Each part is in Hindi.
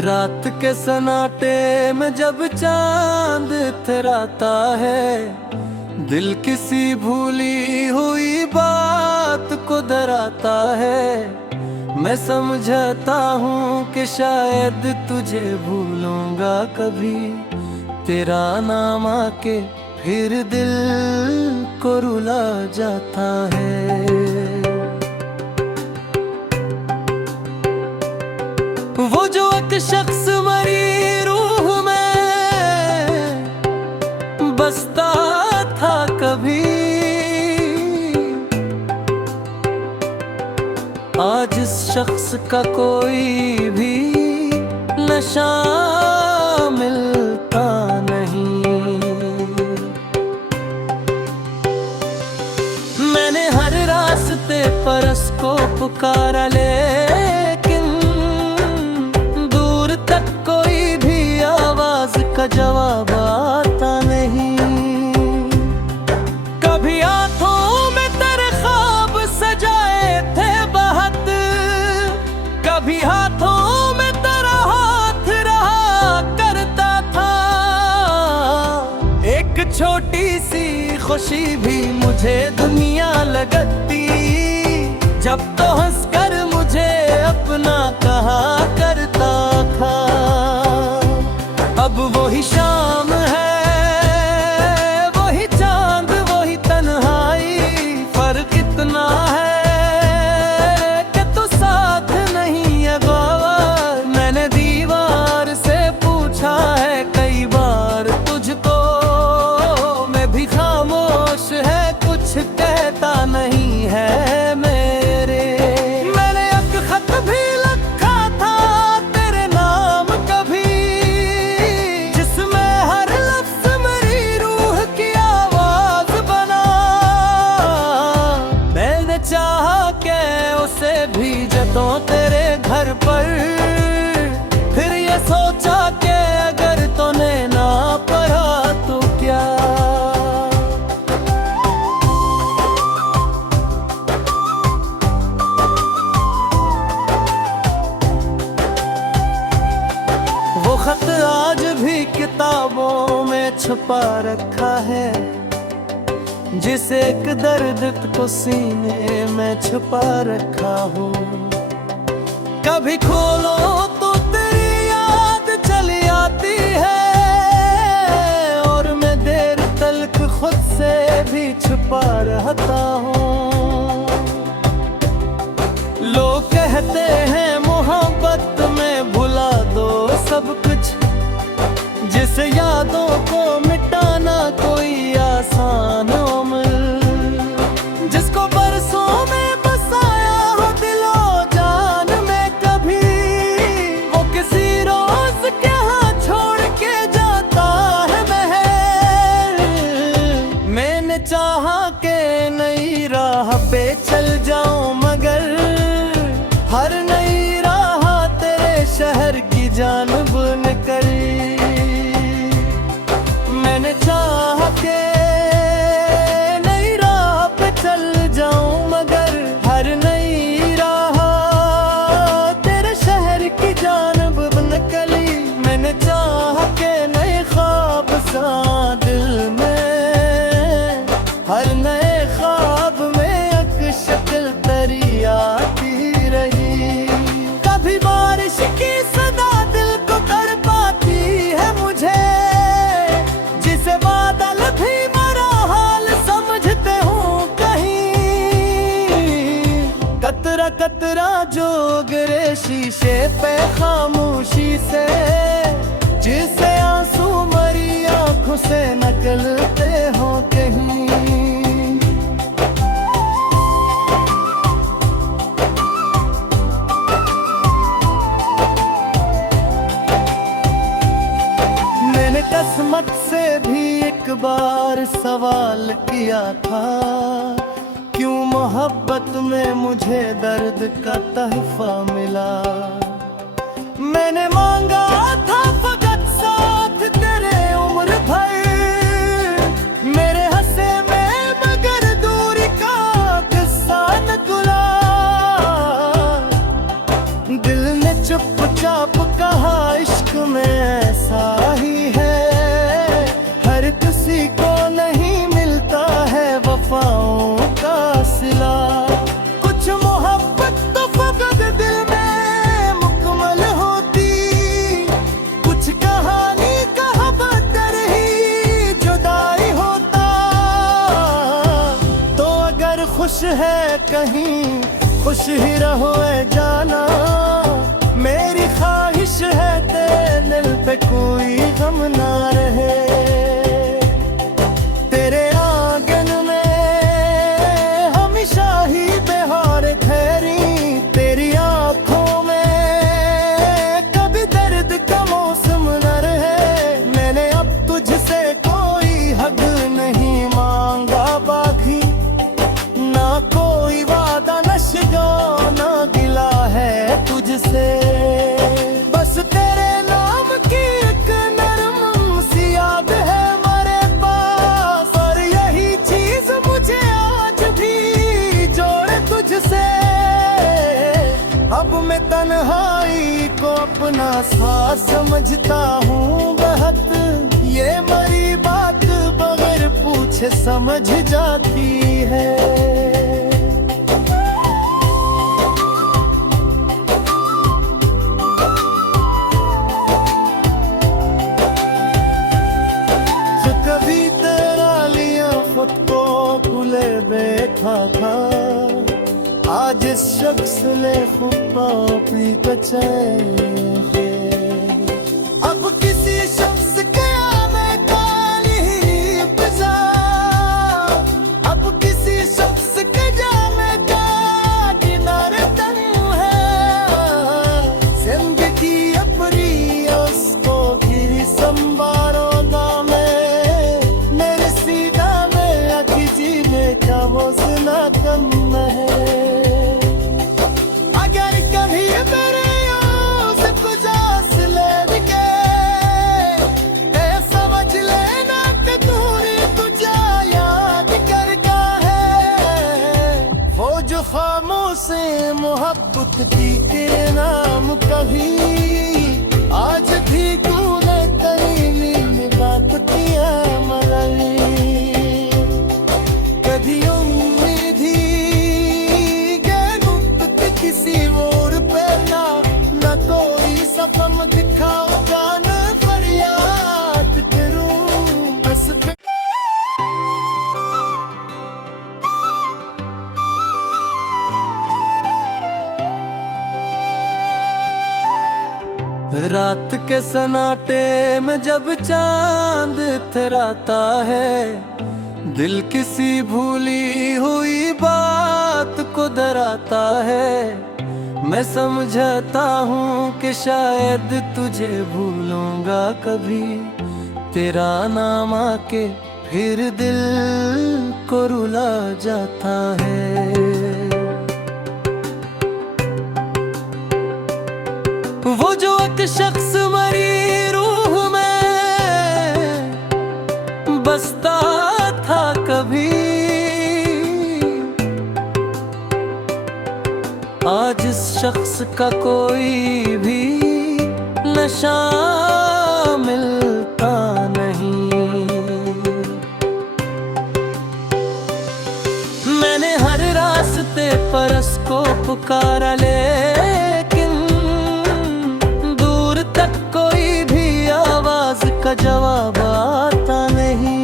रात के सन्नाटे में जब चांद इतराता है, दिल किसी भूली हुई बात को डराता है। मैं समझता हूँ कि शायद तुझे भूलूंगा कभी, तेरा नाम आके फिर दिल को रुला जाता है। वो जो एक शख्स मरी रूह में बसता था कभी, आज इस शख्स का कोई भी नशा मिलता नहीं। मैंने हर रास्ते पर उसको पुकारा, लेकिन दूर तक कोई भी आवाज का जवाब आता नहीं। कभी हाथों में तेरे ख्वाब सजाए थे बहुत, कभी हाथों में तेरा हाथ रहा करता था। एक छोटी सी खुशी भी मुझे दुनिया लगती, जब तो हंसकर मुझे अपना कहा करता था। अब वही शाम है, वही चांद, वही तन्हाई, फर्क इतना है कि तू साथ नहीं है बाबा। मैंने दीवार से पूछा है कई बार तुझको, मैं भी खामोश है, कुछ कहता नहीं है मेरे। मैंने एक खत भी लिखा था तेरे नाम कभी, जिसमें हर लफ्ज मेरी रूह की आवाज बना। मैंने चाहा कि उसे भेज दूं तेरे घर पर, फिर ये सोचा कि अगर तूने ना पढ़ा तो क्या। वो खत आज भी किताबों में छुपा रखा है, जिसे एक दर्द को सीने में छुपा रखा हूँ। कभी खोलो तो तेरी याद चली आती है, और मैं देर तलक खुद से भी छुपा रहता हूँ। लोग कहते हैं मोहब्बत में भुला दो सब कुछ, जिसे यादों को मिटाना कोई आसान अमल। जिसको बरसों में बसाया हो दिलो जान में कभी, वो किसी रोज के हाथ छोड़ के जाता है महल। मैंने चाहा कि नई राह पे चल जाऊं, मगर हर नई राह तेरे शहर की जानब निकली। मैंने चाहा कि नई राह पे चल जाऊं, मगर हर नई राह तेरे शहर की जानब निकली। मैंने चाहा कि नए ख्वाब सा दिल में, हर नए ख्वाब में एक शक्ल तेरी आती रही। कभी बारिश की सदा दिल को तड़पाती है मुझे, जिसे बादल भी मरा हाल समझते हूँ कहीं। कतरा कतरा जो गिरे शीशे पे खामोशी से, जिसे आंसू मरी आंखों से निकलते हो कहीं। मैंने किस्मत से भी एक बार सवाल किया था, क्यों मोहब्बत में मुझे दर्द का तहफा मिला। मैंने मांगा था फकत साथ तेरे उम्र भर, मेरे हंसे में मगर दूरी का किस्सा निकला। दिल ने चुपचाप कहा किसी को नहीं मिलता है वफाओं का सिला। कुछ मोहब्बत तो फकत दिल में मुकम्मल होती, कुछ कहानी कहाँ बदतर ही जुदाई होता। तो अगर खुश है कहीं खुश ही रहो ऐ जाना, मेरी ख्वाहिश है तेरे दिल पे कोई गम ना रहे। तेरे आंगन में हमेशा ही बहार ठहरी, तेरी आंखों में कभी दर्द का मौसम न रहे। मैंने अब तुझसे कोई हक नहीं मांगा बाकी, ना कोई वादा न शिजो ना गिला है तुझसे। बस तेरे नाम की एक नरम सी याद है मेरे पास, और यही चीज मुझे आज भी जोड़े तुझसे। अब मैं तन्हाई को अपना साथ समझता हूँ बहुत, ये मेरी बात बगैर पूछे समझ जाती है। बैठा था आज इस शख्स ने खुदा अपनी कचे। अब किसी शख्स के आने का नहीं बजा, अब किसी शख्स के जाने का किनारे तन है। जिंदगी अपनी उसको की संभालो ना, मेरे सीधा में आखी जीने का हौसला कम है। अगर कभी मेरे से कुछ हासिल के समझ लेना कि दूरी तुझे याद करता है। वो जो खामोश मोहब्बत की के नाम कभी आज भी तूने कहीं बात किया मगर कभी उम्मीद ही गुप्त किसी और पे ना कोई सपन दिखाओगा न फरियाद करूं बस। रात के सन्नाटे में जब चांद इतराता है, दिल किसी भूली हुई बात को डराता है। मैं समझता हूँ कि शायद तुझे भूलूंगा कभी, तेरा नाम आके फिर दिल को रुला जाता है। वो जो एक शख्स मरी रूह में बसता था कभी, आज इस शख्स का कोई भी नशा मिलता नहीं। मैंने हर रास्ते पर उसको पुकारा, लेकिन दूर तक कोई भी आवाज का जवाब आता नहीं।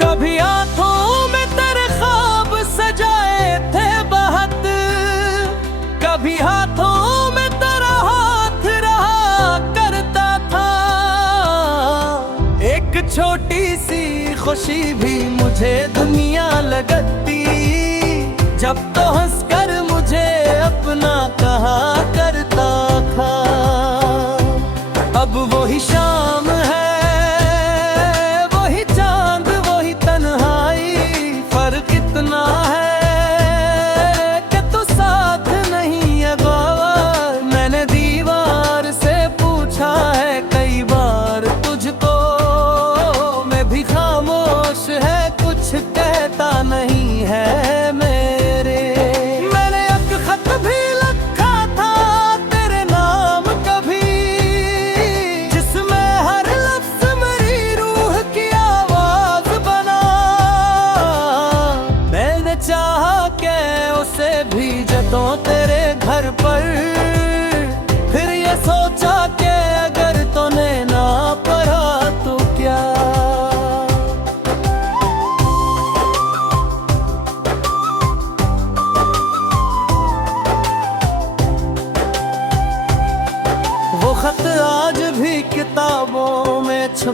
कभी हाथों में तेरे ख्वाब सजाए थे बहुत, कभी हाथों में तेरा हाथ रहा करता था। एक छोटी सी खुशी भी मुझे दुनिया लगती, जब तो हंसकर मुझे अपना कहा करता था। अब वही शाम है, वही चांद, वही तन्हाई, फर्क इतना है कि तू साथ नहीं है गवार। मैंने दीवार से पूछा है कई बार तुझको, मैं भी खामोश है कुछ कहता नहीं है मेरे। मैंने एक खत भी लिखा था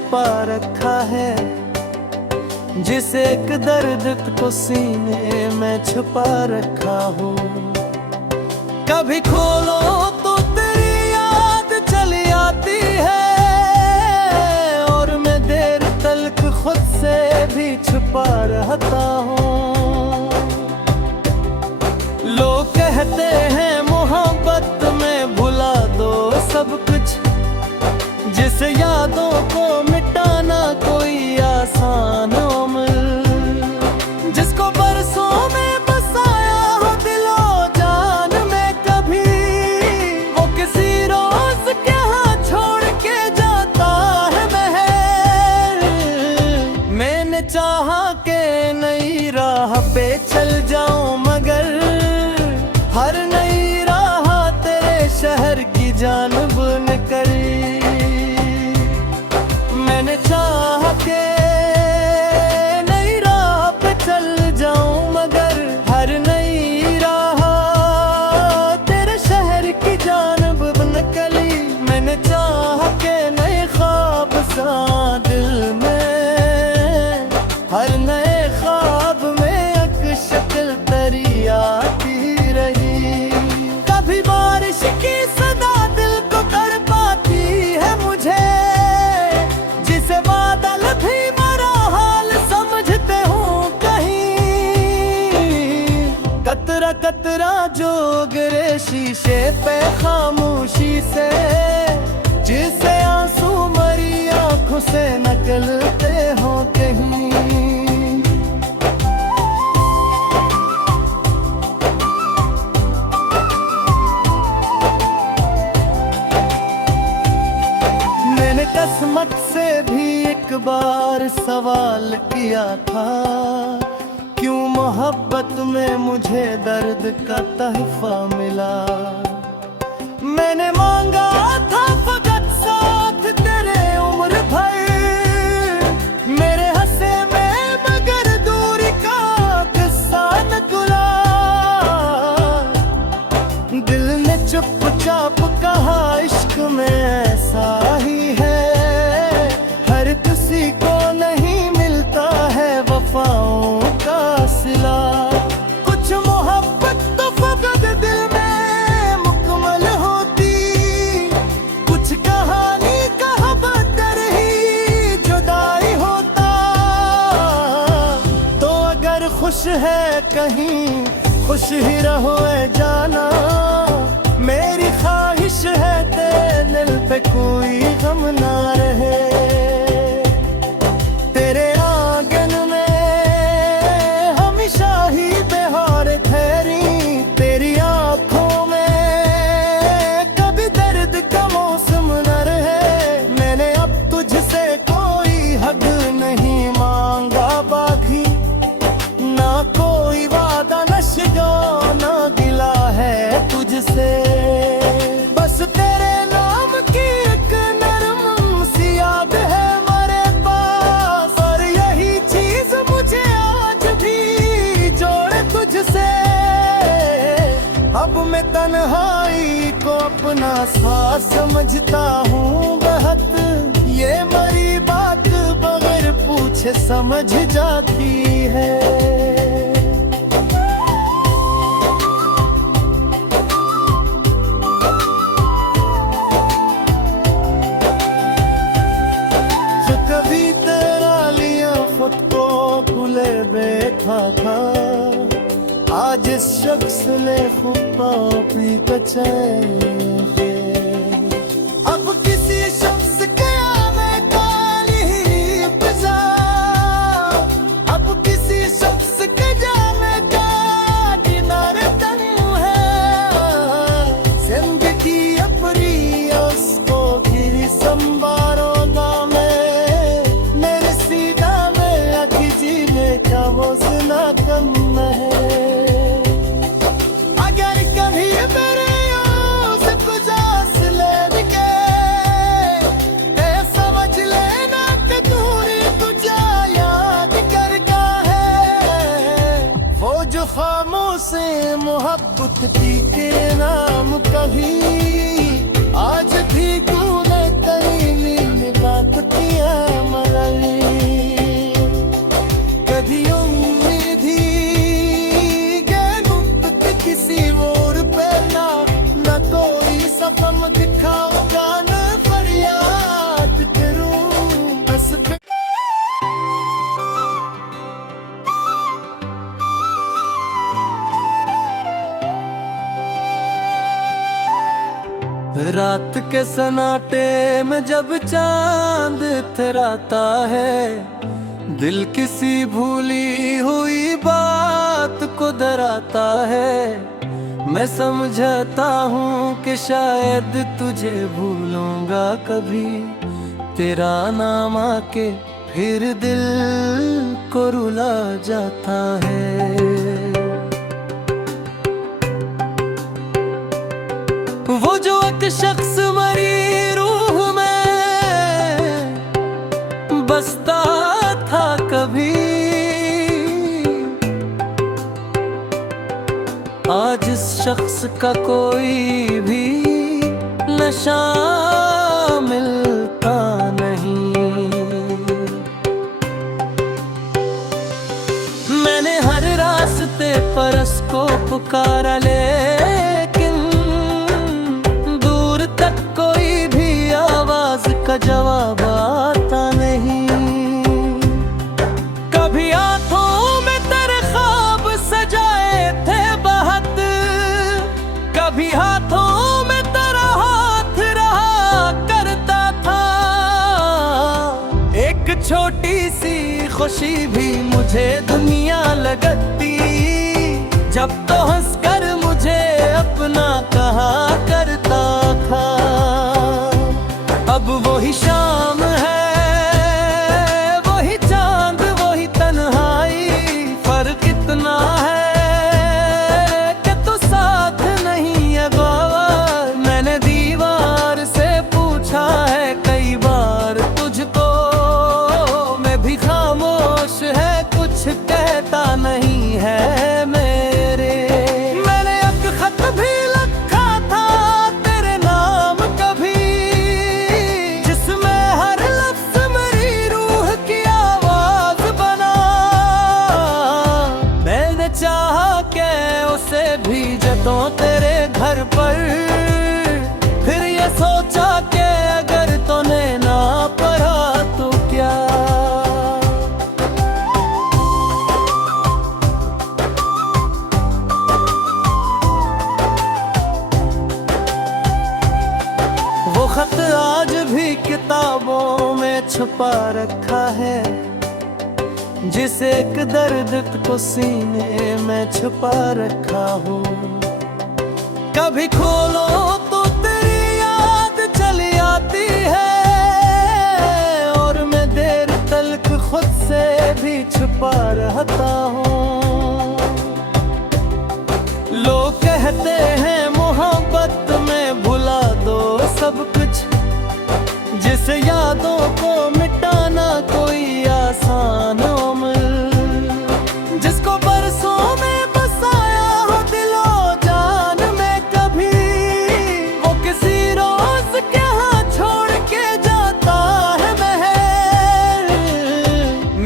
छुपा रखा है, जिस एक दर्द को सीने में छुपा रखा हूँ। कभी खोलो तो तेरी याद चली आती है, और मैं देर तक खुद से भी छुपा रहता हूँ। लोग कहते हैं मोहब्बत में भुला दो सब कुछ, जिस यादों को मिटाना कोई आसान अमल, जिसको बरसों में बसाया हो दिलो जान में कभी, वो किसी रोज के हाथ छोड़ के जाता है महल। मैंने चाहा के नई राह पे चल जाऊं, मगर हर नई राह तेरे शहर की जानब निकली। मैंने चाहा के नई राह पे चल जाऊं, मगर हर नई राह तेरे शहर की जानब निकली। मैंने चाहा के नए ख्वाब सा दिल में, हर नए ख्वाब में एक शक्ल तेरी आती रही। कभी बारिश की सदा दिल को तड़पाती है मुझे, जिसे बादल भी मरा हाल समझते हूँ कहीं। कतरा कतरा जो गिरे शीशे पे खामोशी से, जिसे आंसू मरी आंखों से निकलते हो कहीं। मैंने किस्मत से भी एक बार सवाल किया था, क्यों मोहब्बत में मुझे दर्द का तहफा मिला। मैंने मांगा था फकत साथ तेरे उम्र भर, मेरे हंसे में मगर दूरी का किस्सा निकला। दिल ने चुपचाप कहा इश्क में ऐसा ही है, हर किसी को नहीं मिलता है वफाओं का सिला। कुछ मोहब्बत तो फकत दिल में मुकम्मल होती, कुछ कहानी का बदर ही जुदाई होता। तो अगर खुश है कहीं खुश ही रहो ऐ जाना, मेरी ख्वाहिश है तेरे दिल पे कोई गम ना रहे। तेरे आंगन में हमेशा ही बहार ठहरी, तेरी आंखों में कभी दर्द का मौसम न रहे। मैंने अब तुझसे कोई हद नहीं मांगा बाकी, ना कोई वादा नशा ना गिला है तुझसे। बस तेरे नाम की एक नरम सी याद है मेरे पास, और यही चीज मुझे आज भी जोड़े तुझसे। अब मैं तन्हाई को अपना साथ समझता हूँ बहुत, ये मेरी बात बगैर पूछे समझ जाती है। खुले बैठा था, आज इस शख्स ने खुदा भी बचाए। अब किसी शख्स के आने काली बजा, अब किसी शख्स के जाने का किनारे तनु है। जिंदगी अपनी उसको गिरी संवारो ना मेरे सीधा में अखी जीने का वो सुना कम है। अगर कभी मेरे से गुजास ले के समझ लेना कि दूरी तुझे याद करता है। वो जो खामोश मोहब्बत की के नाम कभी आज भी तूने कहीं बात किया। रात के सन्नाटे में जब चांद इतराता है, दिल किसी भूली हुई बात को डराता है। मैं समझता हूँ कि शायद तुझे भूलूंगा कभी, तेरा नाम आके फिर दिल को रुला जाता है। वो जो एक शख्स मरी रूह में बसता था कभी, आज इस शख्स का कोई भी नशा मिलता नहीं। मैंने हर रास्ते पर उसको पुकारा, लेकिन दूर तक कोई भी आवाज का जवाब आता नहीं। कभी आंखों में तेरे ख्वाब सजाए थे बहुत, कभी हाथों में तेरा हाथ रहा करता था। एक छोटी सी खुशी भी मुझे दुनिया लगती, जब तो हंसकर मुझे अपना कहा करता था। अब वही शाम है, वही चांद, वही तन्हाई, फर्क इतना है कि तू साथ नहीं है बाबा। मैंने दीवार से पूछा है कई बार तुझको, मैं भी खामोश है, कुछ कहता नहीं है मेरे। मैंने एक खत भी लिखा था तेरे नाम कभी, जिसमें हर लफ्ज मेरी रूह की आवाज बना। मैंने चाहा कि उसे भेजूं तेरे घर पर, फिर ये सोचा कि अगर तूने ना पढ़ा तो क्या। वो खत आज भी किताबों में छुपा रखा है, जिसे एक दर्द को सीने में छुपा रखा हूँ। कभी खोलो तो तेरी याद चली आती है, और मैं देर तक खुद से भी छुपा रहता हूँ। लोग कहते हैं मोहब्बत में भुला दो सब कुछ, जिसे यादों को मिटाना कोई आसान अमल। जिसको बरसों में बसाया हो दिलो जान में कभी, वो किसी रोज क्या छोड़ के जाता है महल।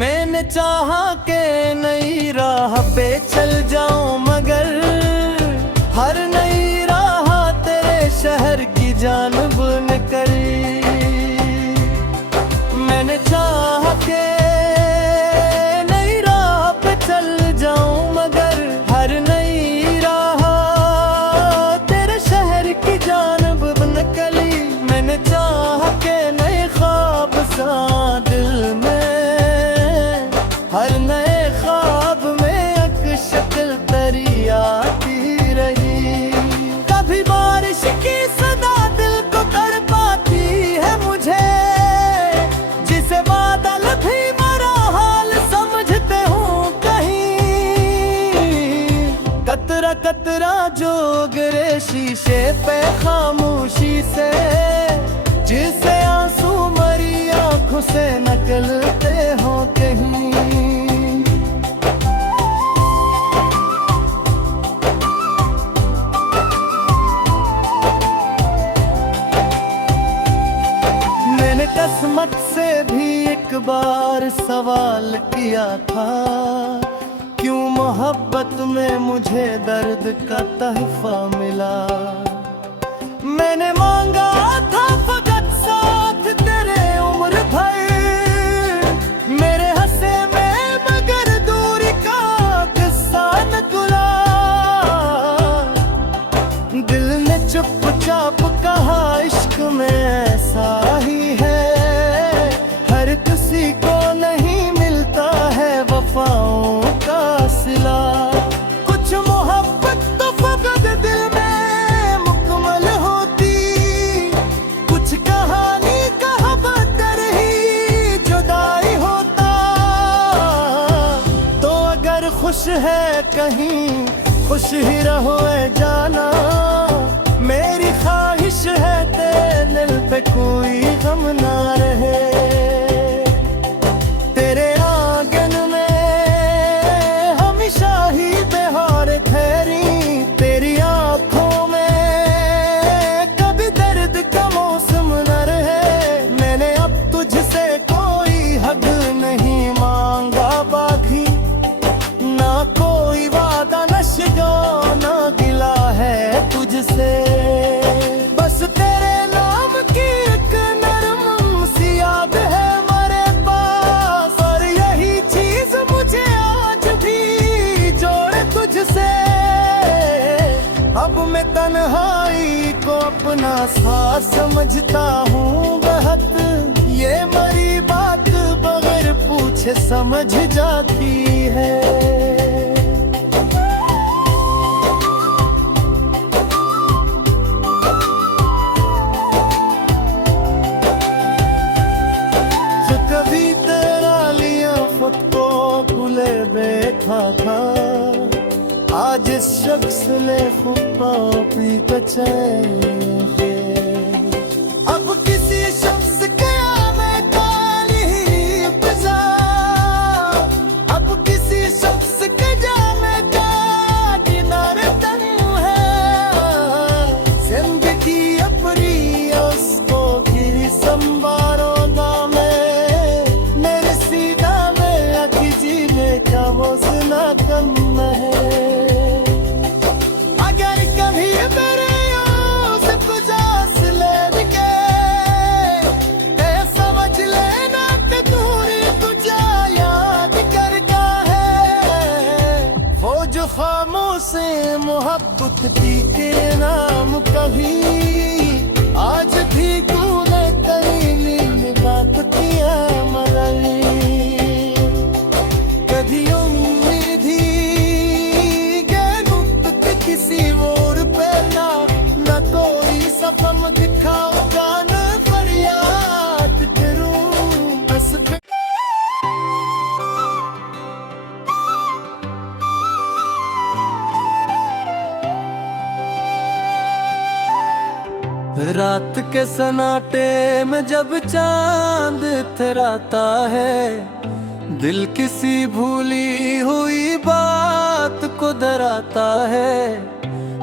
मैंने चाहा कि नई राह पे चल जाऊं, मगर हर नई राह तेरे शहर की जानब निकली। मैंने चाहा कि नई राह पे चल जाऊं, मगर हर नई राह तेरे शहर की जानब निकली। मैंने चाहा कि नए ख्वाब सा दिल में, हर नए ख्वाब में एक शक्ल तेरी आती रही। कभी बारिश की सदा दिल को तड़पाती है मुझे, जिसे बादल भी मरा हाल समझते हूँ कहीं। कतरा कतरा जो गिरे शीशे पे खामोशी से, जिसे आंसू मरी आंखों से निकलते हो कहीं। मैंने किस्मत से भी एक बार सवाल किया था, क्यों मोहब्बत में मुझे दर्द का तहफा मिला। मैंने मांगा था फकत साथ तेरे उम्र भर, मेरे हंसे में मगर दूरी का किस्सा न तुला। दिल ने चुपचाप कहा खुश है कहीं खुश ही रहो ए जाना। मेरी ख्वाहिश है तेरे दिल पे कोई गम ना रहे। तेरे आंगन में हमेशा ही बहार ठहरी। तेरी आंखों में कभी दर्द का मौसम न रहे। मैंने अब तुझसे कोई हक नहीं मांगा बाकी, ना कोई वादा नशा ना गिला है तुझसे। बस तेरे नाम की एक नरम सी याद है मेरे पास, और यही चीज मुझे आज भी जोड़े तुझसे। अब मैं तन्हाई को अपना साथ समझता हूँ बहुत। ये मरी बात बगैर पूछे समझ जाती है। जो कभी तेरा लिया खुद को भूले बैठा था, आज इस शख्स ने खुद अपनी बचाए। अब किसी शख्स के आने काली बजा, अब किसी शख्स के जाने का किनारे तन है। जिंदगी अपनी उसको गिरी संवारो ना मेरे सीधा में आखी जीने का वो सुना कम है। अगर कभी मेरे से कुछ ले के समझ लेना कि दूरी तुझे याद करता है। वो जो खामोश मोहब्बत थी के नाम कभी आज भी तूने कहीं बात किया मरली। कभी उम्मीद ही किसी और पे ना कोई सपन दिखाओ जान फरियाद करूं बस। रात के सन्नाटे में जब चांद इतराता है, दिल किसी भूली हुई बात को डराता है।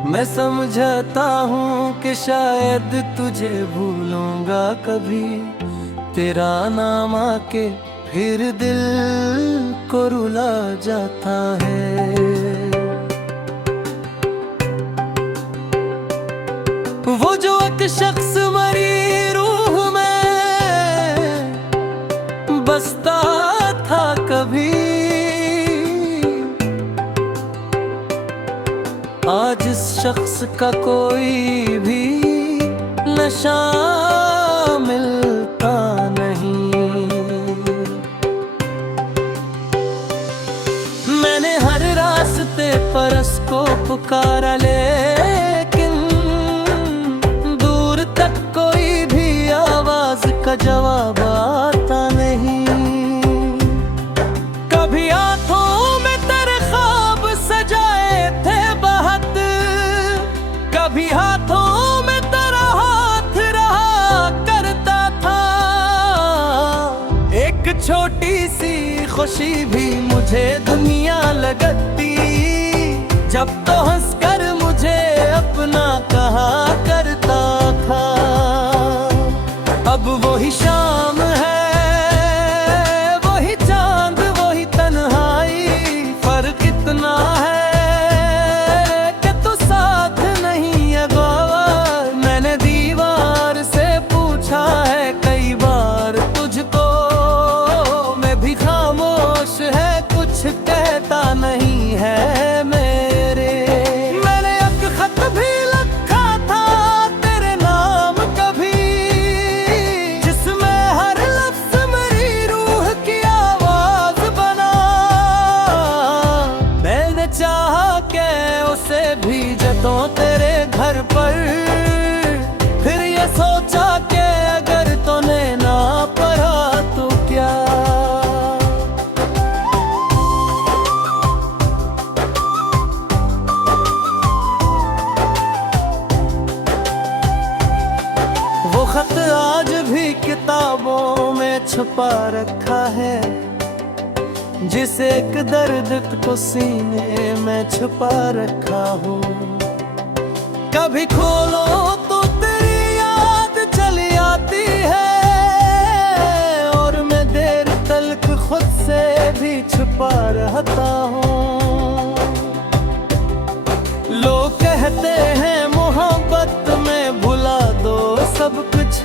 मैं समझता हूँ कि शायद तुझे भूलूंगा कभी, तेरा नाम आके फिर दिल को रुला जाता है। वो जो एक शख्स मरी रूह में बसता था कभी, आज इस शख्स का कोई भी नशा मिलता नहीं। मैंने हर रास्ते पर उसको पुकारा, लेकिन दूर तक कोई भी आवाज का जवाब आता नहीं। कभी हाथों में तेरे ख्वाब सजाए थे बहुत, कभी हाथों में तेरा हाथ रहा करता था। एक छोटी सी खुशी भी मुझे दुनिया लगती, जब तो हंसकर मुझे अपना कहा करता था। अब वही शाम है, वही चांद, वही तन्हाई, फर्क इतना है कि तू साथ नहीं है गवार। मैंने दीवार से पूछा है कई बार तुझको, मैं भी खामोश है कुछ कहता नहीं है मेरे। मैंने एक खत भी लिखा था तेरे नाम कभी, जिसमें हर लफ्ज मेरी रूह की आवाज बना। मैंने चाहा कि उसे भेजा तो तेरे घर पर, फिर ये सोचा कि अगर तूने ना पढ़ा तो क्या। छुपा रखा है, जिस एक दर्द को सीने में छुपा रखा हूँ। कभी खोलो तो तेरी याद चली आती है, और मैं देर तलक खुद से भी छुपा रहता हूँ। लोग कहते हैं मोहब्बत में भुला दो सब कुछ,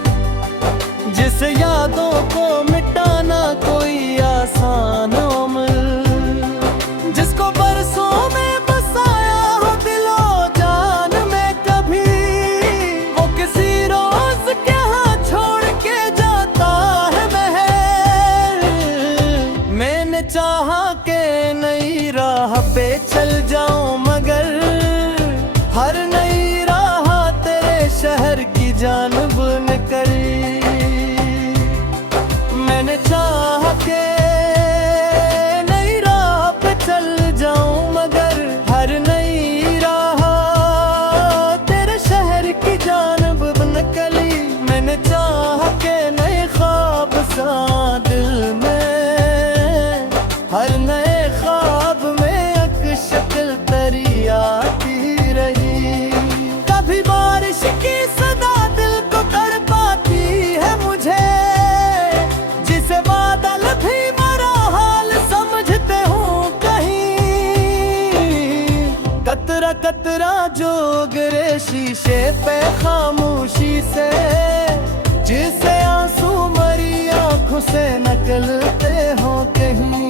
जिस यादों को मिटाना कोई आसान अमल, जिसको बरसों में बसाया हो दिलो जान में कभी, वो किसी रोज यहाँ छोड़ के जाता है महल। मैंने चाहा के नई राह पे चल जाऊं, मगर हर नई राह तेरे शहर की जानब निकली। मैंने चाह के नई राह पे चल जाऊं, मगर हर नई राह तेरे शहर की जानब निकली। मैंने चाह के नए ख्वाब सा दिल में, हर नए ख्वाब में एक शक्ल तेरी आती रही। कभी बारिश की सदा दिल को तड़पाती है मुझे, जिसे बादल भी मरा हाल समझते हूँ कहीं। कतरा कतरा जो गिरे शीशे पे खामोशी से, जिसे आंसू मरी आंखों से निकलते हो कहीं।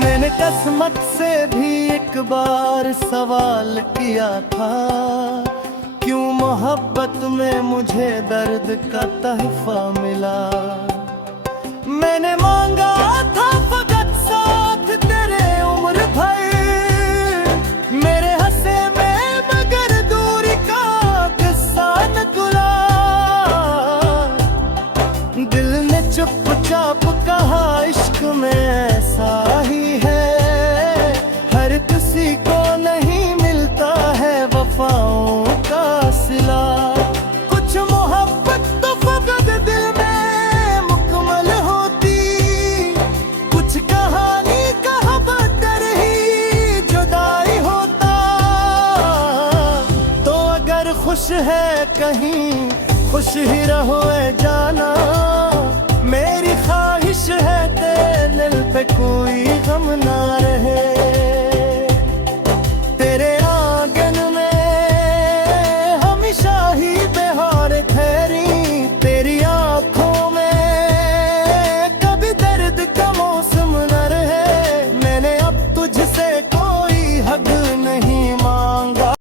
मैंने किस्मत से भी एक बार सवाल किया था, क्यों मोहब्बत में मुझे दर्द का तहफा मिला। मैंने मांगा था फकत साथ तेरे उम्र भर, मेरे हंसे में मगर दूरी का किस्सा निकला। दिल ने चुपचाप कहा इश्क में ऐसा ही है, हर किसी को नहीं मिलता है वफाओं का सिला। कुछ मोहब्बत तो फकत दिल में मुकम्मल होती, कुछ कहानी कहा बदतर ही जुदाई होता। तो अगर खुश है कहीं खुश ही रहो ए जाना, मेरी ख्वाहिश है तेरे दिल पे कोई गम ना रहे।